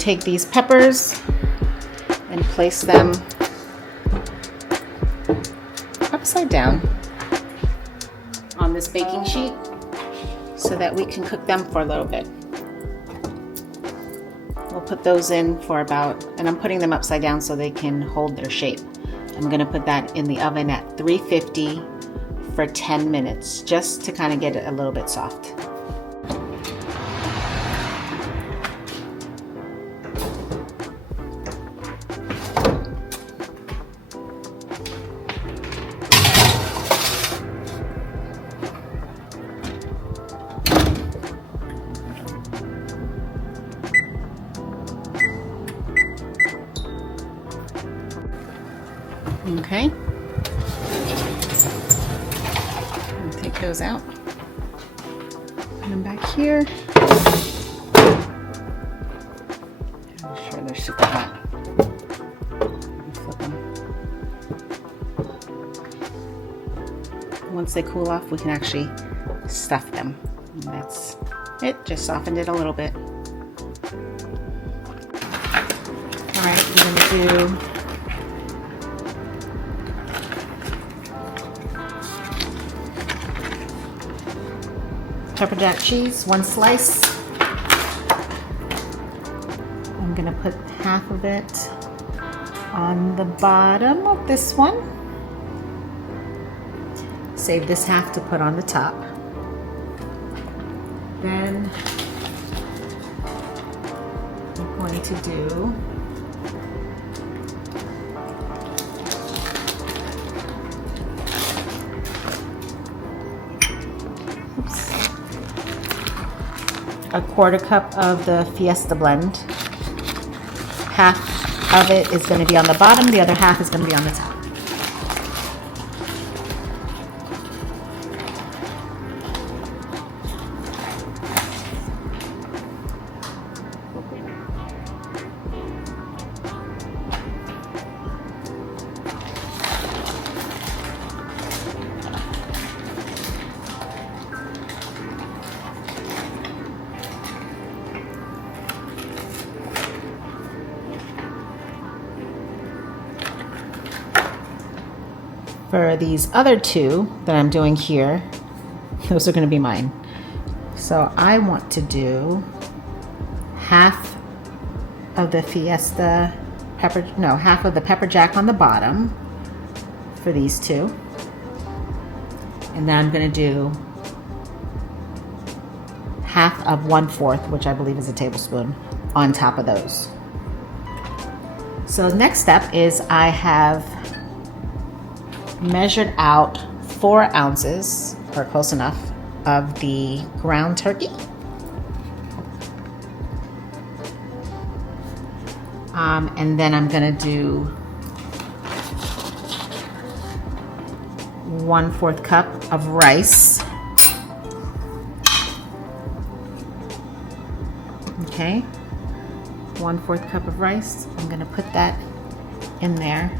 take these peppers and place them upside down on this baking sheet so that we can cook them for a little bit. We'll put those in for about, and I'm putting them upside down so they can hold their shape. I'm gonna put that in the oven at 350 for 10 minutes, just to kind of get it a little bit soft. Okay, take those out, put them back here. I'm sure they're super hot. Flip them. Once they cool off, we can actually stuff them. And that's it, just softened it a little bit. All right, we're gonna do pepper jack cheese, 1 slice. I'm gonna put half of it on the bottom of this one. Save this half to put on the top. Then I'm going to do a 1/4 cup of the Fiesta blend. Half of it is going to be on the bottom, the other half is going to be on the top. For these other two that I'm doing here, those are going to be mine. So I want to do half of the Fiesta pepper, no, half of the pepper jack on the bottom for these two. And then I'm going to do half of 1/4, which I believe is a tablespoon, on top of those. So the next step is I have measured out 4 ounces, or close enough, of the ground turkey. And then I'm gonna do 1/4 cup of rice. Okay, 1/4 cup of rice. I'm gonna put that in there.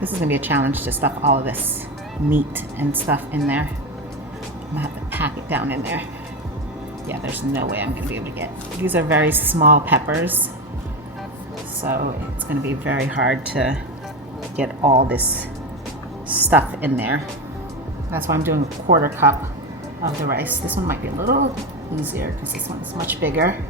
This is gonna be a challenge to stuff all of this meat and stuff in there. I'm gonna have to pack it down in there. Yeah, there's no way I'm gonna be able to get. These are very small peppers, so it's gonna be very hard to get all this stuff in there. That's why I'm doing 1/4 cup of the rice. This one might be a little easier because this one's much bigger.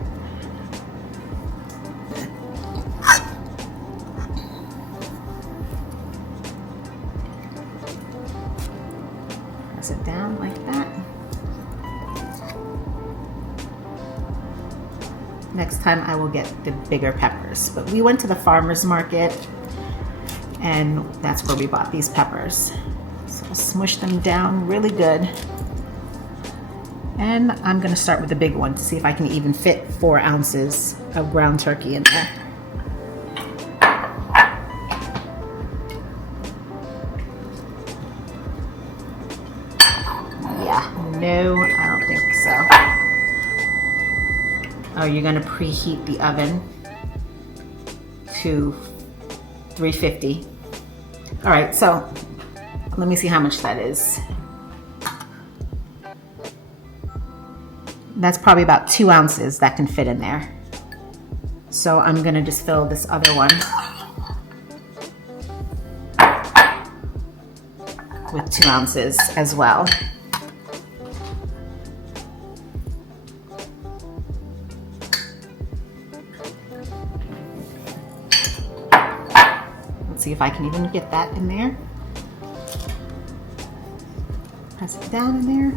Press it down like that. Next time I will get the bigger peppers. But we went to the farmer's market and that's where we bought these peppers. So smush them down really good. And I'm gonna start with the big one to see if I can even fit 4 ounces of ground turkey in there. No, I don't think so. Oh, you're gonna preheat the oven to 350. All right, so let me see how much that is. That's probably about 2 ounces that can fit in there. So I'm gonna just fill this other one with 2 ounces as well. Let's see if I can even get that in there. Press it down in there.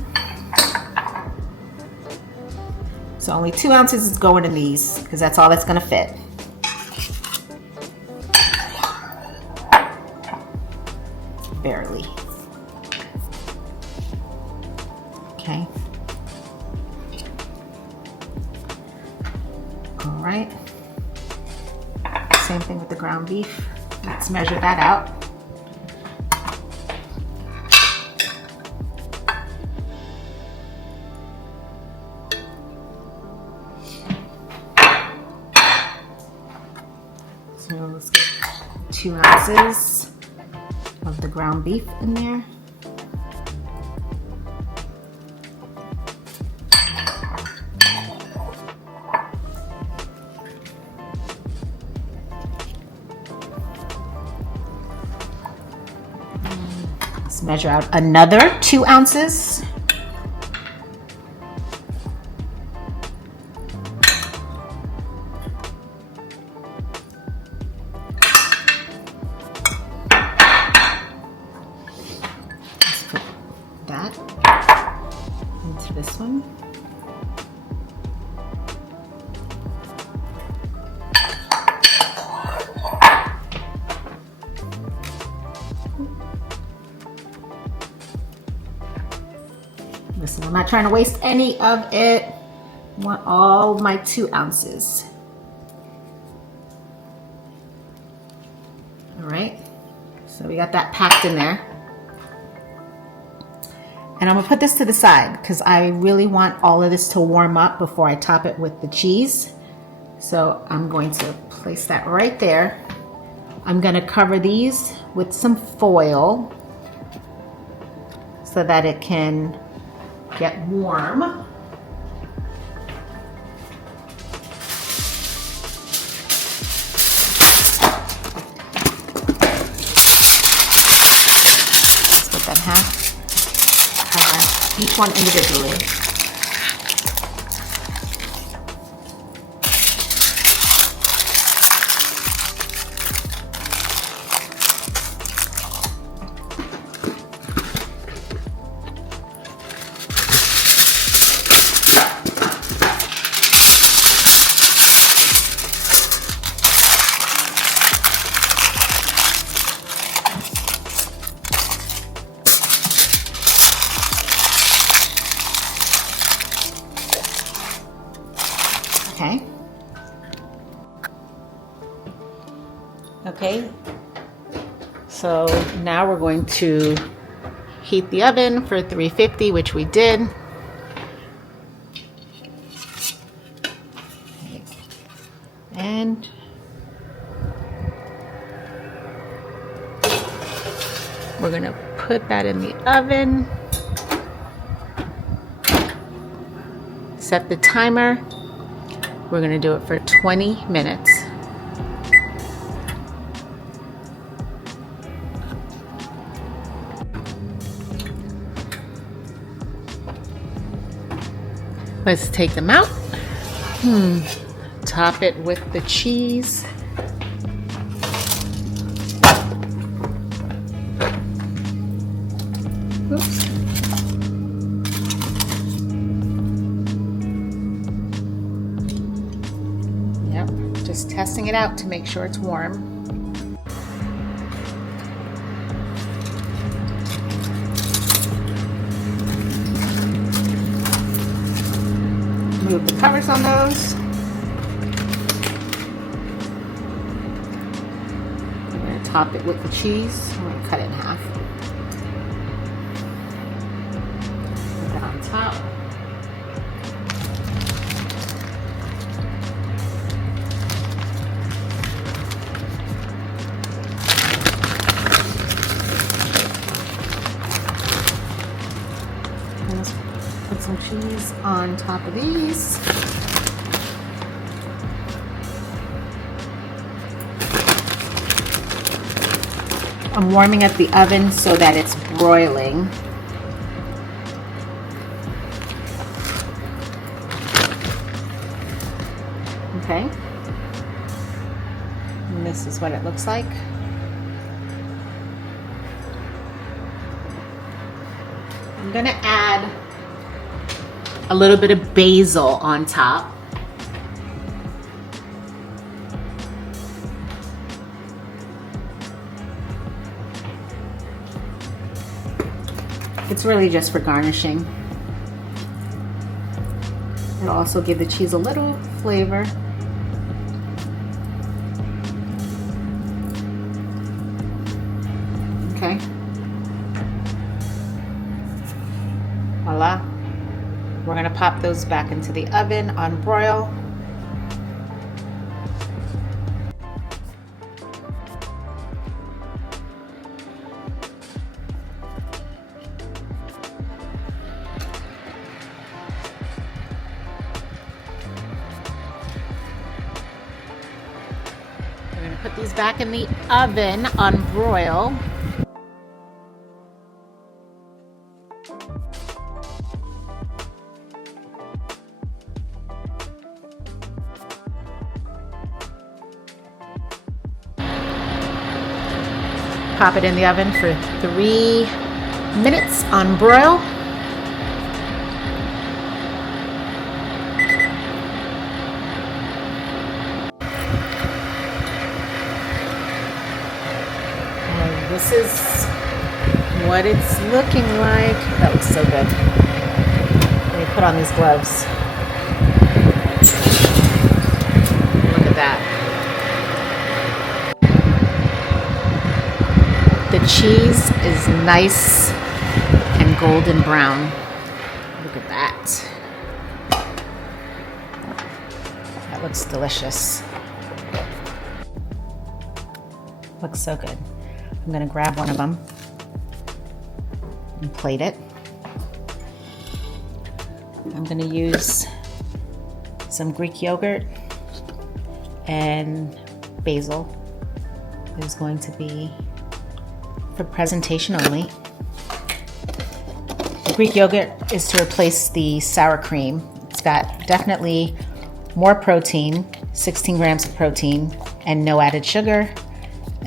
So only 2 ounces is going in these because that's all that's gonna fit. Barely. Okay. All right. Same thing with the ground beef. Let's measure that out. So let's get 2 ounces of the ground beef in there. Let's measure out another 2 ounces. Let's put that into this one. Listen, I'm not trying to waste any of it. I want all my 2 ounces. All right, so we got that packed in there. And I'm gonna put this to the side because I really want all of this to warm up before I top it with the cheese. So I'm going to place that right there. I'm gonna cover these with some foil so that it can get warm. Let's put that in half. Cover each one individually. Okay. Okay. So now we're going to heat the oven for 350, which we did. Okay. And we're going to put that in the oven. Set the timer. We're going to do it for 20 minutes. Let's take them out. Top it with the cheese. Oops. Yep, just testing it out to make sure it's warm. Remove the covers on those. I'm going to top it with the cheese. I'm going to cut it in half. Put that on top. Put some cheese on top of these. I'm warming up the oven so that it's broiling. Okay. And this is what it looks like. I'm gonna add a little bit of basil on top. It's really just for garnishing. It'll also give the cheese a little flavor. Okay. Voila. We're gonna pop those back into the oven on broil. We're gonna put these back in the oven on broil. Pop it in the oven for 3 minutes on broil. And this is what it's looking like. That looks so good. Let me put on these gloves. Look at that. The cheese is nice and golden brown. Look at that. That looks delicious. Looks so good. I'm gonna grab one of them and plate it. I'm gonna use some Greek yogurt and basil. There's going to be for presentation only. The Greek yogurt is to replace the sour cream. It's got definitely more protein, 16 grams of protein, and no added sugar,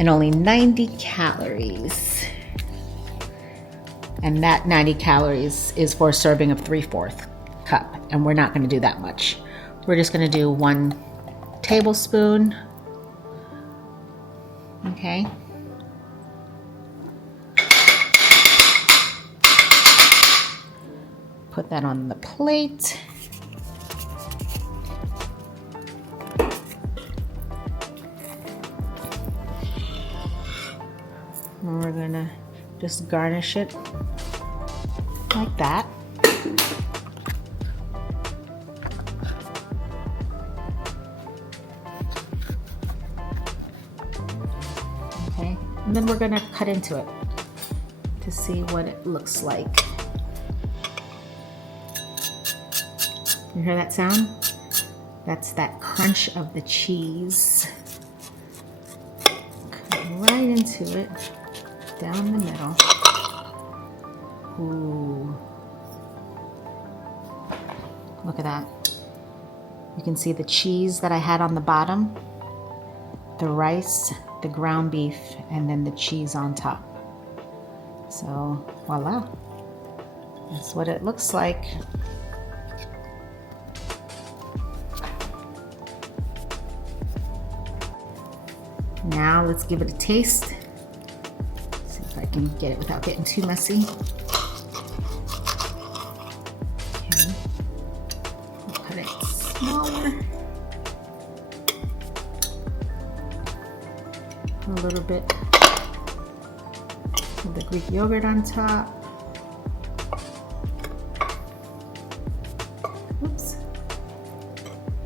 and only 90 calories. And that 90 calories is for a serving of 3/4 cup, and we're not gonna do that much. We're just gonna do 1 tablespoon, okay? Put that on the plate. And we're gonna just garnish it like that. Okay, and then we're gonna cut into it to see what it looks like. You hear that sound? That's that crunch of the cheese. Cut right into it, down the middle. Ooh. Look at that. You can see the cheese that I had on the bottom, the rice, the ground beef, and then the cheese on top. So, voila. That's what it looks like. Now let's give it a taste. See if I can get it without getting too messy. Okay. I'll cut it smaller. A little bit of the Greek yogurt on top. Oops.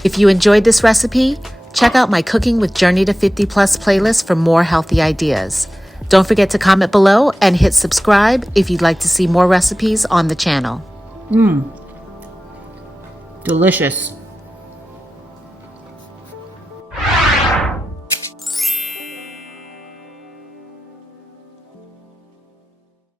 If you enjoyed this recipe, check out my Cooking with Journey to 50 Plus playlist for more healthy ideas. Don't forget to comment below and hit subscribe if you'd like to see more recipes on the channel. Delicious.